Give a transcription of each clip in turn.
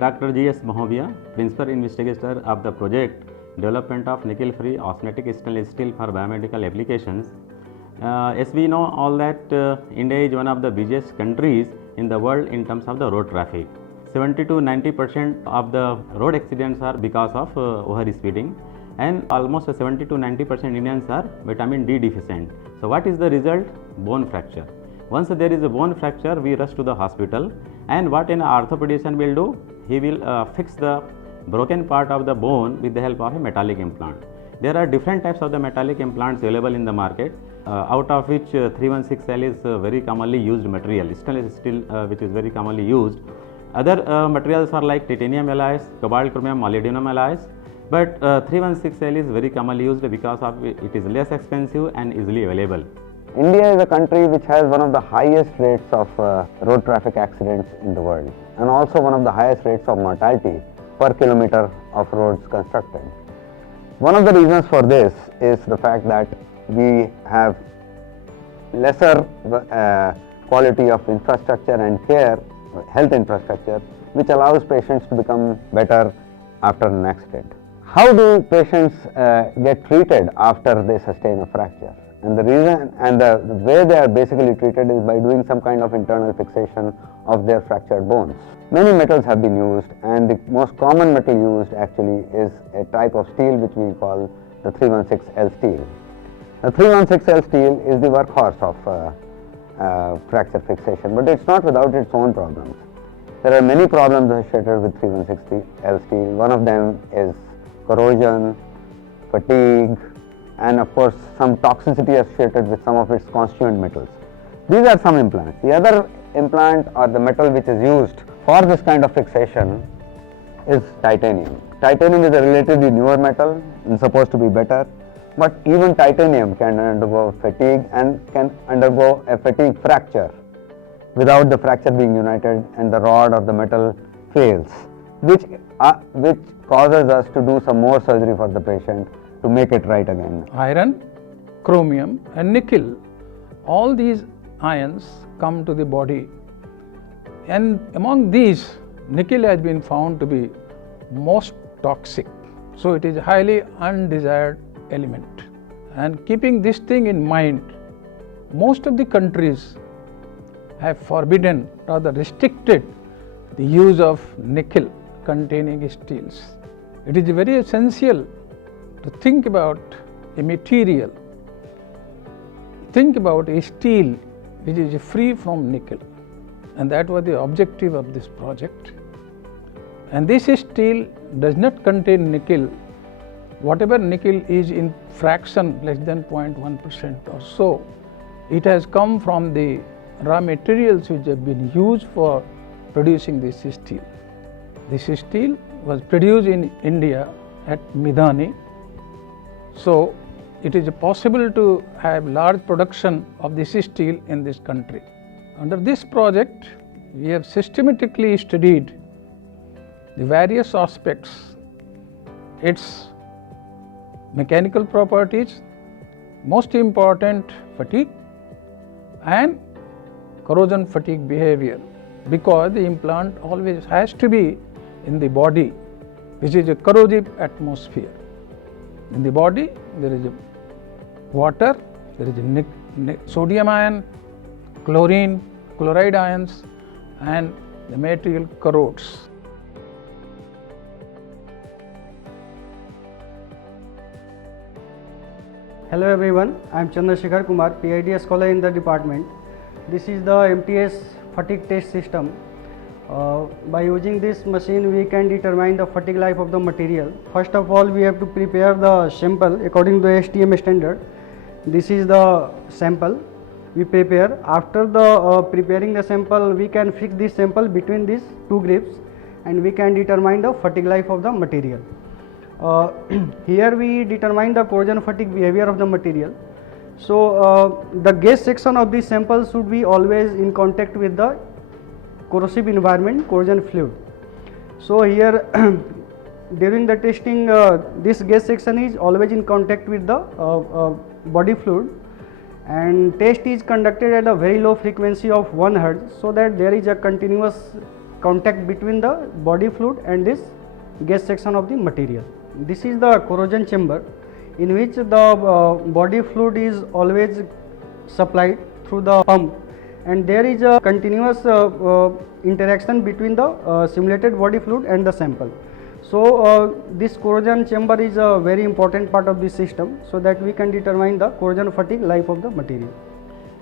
Dr. G.S. Mahovia, Principal Investigator of the project Development of Nickel-Free Austenitic Stainless Steel for Biomedical Applications. As we know all that India is one of the busiest countries in the world in terms of the road traffic. 70 to 90% of the road accidents are because of over speeding, and almost 70 to 90% Indians are vitamin D deficient. So what is the result? Bone fracture. Once there is a bone fracture, we rush to the hospital, and what an orthopedician will do? He will fix the broken part of the bone with the help of a metallic implant. There are different types of the metallic implants available in the market, out of which 316L is very commonly used material, stainless steel which is very commonly used. Other materials are like titanium alloys, cobalt, chromium, molybdenum alloys, but 316L is very commonly used because of it is less expensive and easily available. India is a country which has one of the highest rates of road traffic accidents in the world, and also one of the highest rates of mortality per kilometer of roads constructed. One of the reasons for this is the fact that we have lesser quality of infrastructure and care, health infrastructure, which allows patients to become better after an accident. How do patients get treated after they sustain a fracture? And the reason and the way they are basically treated is by doing some kind of internal fixation of their fractured bones. Many metals have been used, and the most common metal used actually is a type of steel which we call the 316L steel. The 316L steel is the workhorse of fracture fixation, but it's not without its own problems. There are many problems associated with 316L steel. One of them is corrosion, fatigue, and of course some toxicity associated with some of its constituent metals. These are some implants. The other implant or the metal which is used for this kind of fixation is titanium. Titanium is a relatively newer metal and supposed to be better, but even titanium can undergo fatigue and can undergo a fatigue fracture without the fracture being united and the rod or the metal fails, which causes us to do some more surgery for the patient to make it right again. Iron, chromium and nickel, all these ions come to the body, and among these nickel has been found to be most toxic. So it is a highly undesired element, and keeping this thing in mind, most of the countries have forbidden, rather restricted, the use of nickel containing steels. It is very essential to think about a material, think about a steel which is free from nickel, and that was the objective of this project. And this steel does not contain nickel. Whatever nickel is in fraction less than 0.1% or so, it has come from the raw materials which have been used for producing this steel. This steel was produced in India at Midani. So it is possible to have large production of this steel in this country. Under this project, we have systematically studied the various aspects, its mechanical properties, most important fatigue and corrosion fatigue behavior, because the implant always has to be in the body, which is a corrosive atmosphere. In the body, there is water, there is sodium ion, chlorine, chloride ions, and the material corrodes. Hello everyone, I am Chandrasekhar Kumar, PID scholar in the department. This is the MTS fatigue test system. By using this machine, we can determine the fatigue life of the material. First of all, we have to prepare the sample according to the STM standard. This is the sample we prepare. After the preparing the sample, we can fix this sample between these two grips, and we can determine the fatigue life of the material. Here we determine the corrosion fatigue behavior of the material. So the gauge section of this sample should be always in contact with the corrosive environment, corrosion fluid. So here during the testing, this gauge section is always in contact with the body fluid, and test is conducted at a very low frequency of 1 Hz, so that there is a continuous contact between the body fluid and this gas section of the material. This is the corrosion chamber in which the body fluid is always supplied through the pump, and there is a continuous interaction between the simulated body fluid and the sample. So this corrosion chamber is a very important part of this system, so that we can determine the corrosion fatigue life of the material.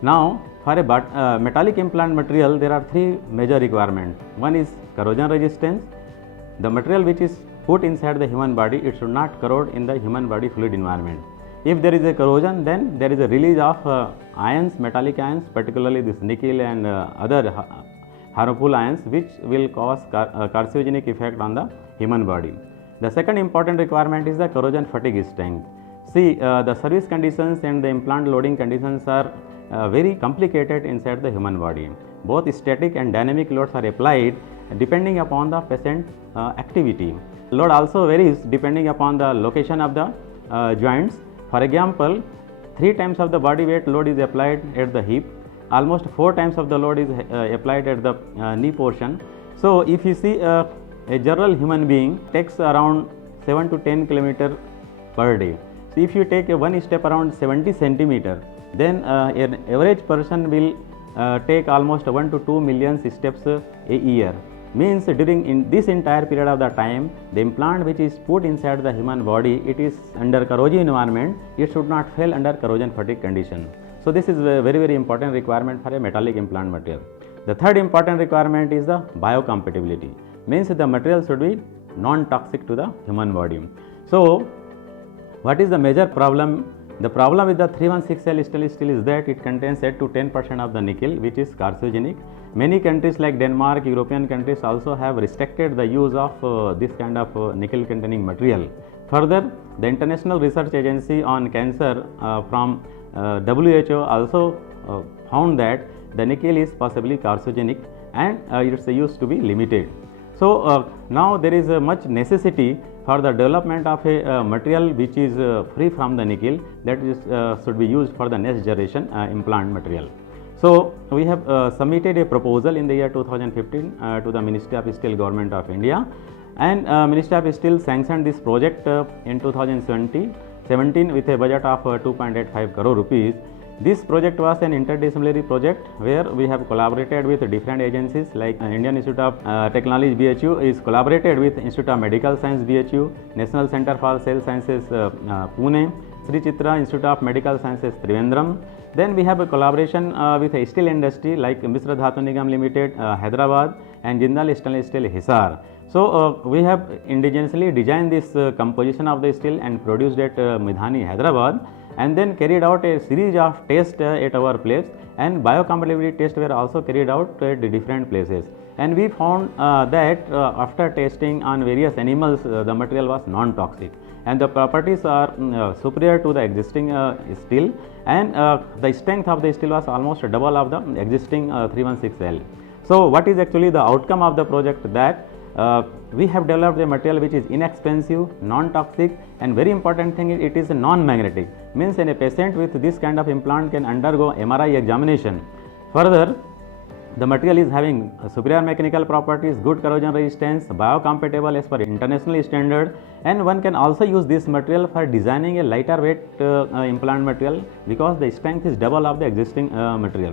Now, for a metallic implant material, there are three major requirements. One is corrosion resistance. The material which is put inside the human body, it should not corrode in the human body fluid environment. If there is a corrosion, then there is a release of ions, metallic ions, particularly this nickel and other harmful ions, which will cause carcinogenic effect on the human body. The second important requirement is the corrosion fatigue strength. See, the service conditions and the implant loading conditions are very complicated inside the human body. Both static and dynamic loads are applied depending upon the patient activity. Load also varies depending upon the location of the joints. For example, 3 times of the body weight load is applied at the hip, almost 4 times of the load is applied at the knee portion. So, if you see a general human being takes around 7 to 10 km per day. So, if you take one step around 70 centimeter, then an average person will take almost 1 to 2 million steps a year. Means during this entire period of the time, the implant which is put inside the human body, it is under corrosive environment, it should not fail under corrosion fatigue condition. So, this is a very important requirement for a metallic implant material. The third important requirement is the biocompatibility. Means the material should be non-toxic to the human body. So, what is the major problem? The problem with the 316L stainless steel is that it contains 8 to 10% of the nickel, which is carcinogenic. Many countries like Denmark, European countries also have restricted the use of this kind of nickel containing material. Further, the International Research Agency on Cancer from WHO also found that the nickel is possibly carcinogenic and its use to be limited. So, now there is much necessity for the development of a material which is free from the nickel, that is should be used for the next generation implant material. So, we have submitted a proposal in the year 2015 to the Ministry of Steel, Government of India, and Ministry of Steel sanctioned this project in 2017 with a budget of 2.85 crore rupees. This project was an interdisciplinary project where we have collaborated with different agencies like Indian Institute of Technology BHU is collaborated with Institute of Medical Science BHU, National Center for Cell Sciences Pune, Sri Chitra Institute of Medical Sciences Trivandrum. Then we have a collaboration with a steel industry like Misra Dhatu Nigam Limited Hyderabad and Jindal Stainless Steel Hisar. So, we have indigenously designed this composition of the steel and produced at Midhani, Hyderabad, and then carried out a series of tests at our place, and biocompatibility tests were also carried out at different places. And we found that after testing on various animals, the material was non-toxic and the properties are superior to the existing steel, and the strength of the steel was almost double of the existing 316L. So, what is actually the outcome of the project? That we have developed a material which is inexpensive, non-toxic, and very important thing is it is non-magnetic. Means a patient with this kind of implant can undergo MRI examination. Further, the material is having superior mechanical properties, good corrosion resistance, biocompatible as per international standard, and one can also use this material for designing a lighter weight implant material because the strength is double of the existing material.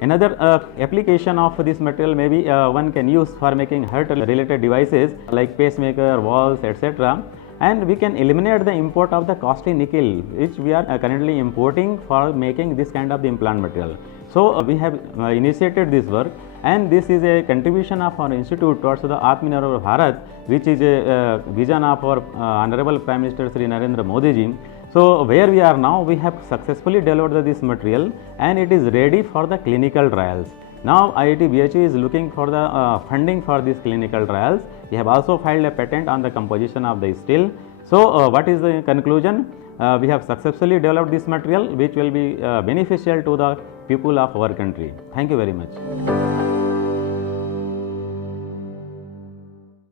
Another application of this material maybe one can use for making heart related devices like pacemaker, valves, etc. And we can eliminate the import of the costly nickel which we are currently importing for making this kind of the implant material. So, we have initiated this work, and this is a contribution of our institute towards the Atmanirbhar Bharat, which is a vision of our Honorable Prime Minister Sri Narendra Modi ji. So, where we are now, we have successfully developed this material and it is ready for the clinical trials. Now, IIT BHU is looking for the funding for these clinical trials. We have also filed a patent on the composition of the steel. So, what is the conclusion? We have successfully developed this material which will be beneficial to the people of our country. Thank you very much.